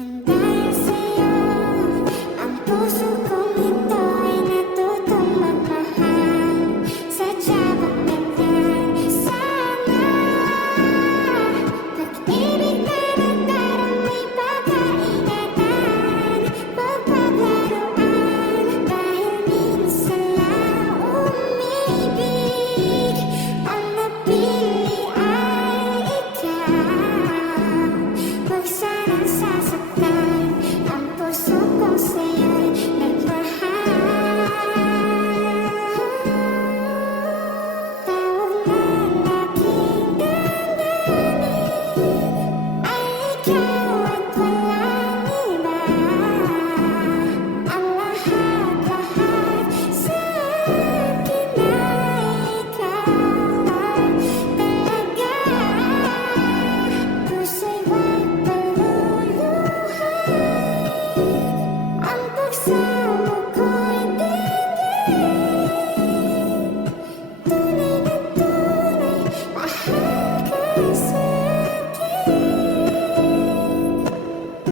Nang dahil sa'yo, ang puso kong ito ay natutong magmahal. Sadya ba't ganyan? Sana pag-ibig na nagdaramay pagkaingatan, pagpaglaruan. Dahil minsan lang umibig, ang napili ay ikaw. Huwag sanang sasaktan ang puso kong sa'yo'y nagmahal. Tawag ng aking damdamin ay ikaw at walang iba. Ang lahat-lahat sa akin ay ikaw talaga. Puso'y huwag paluluhay, ang pagsamo ko'y tingin. Tunay na tunay, mahal ka sa'kin.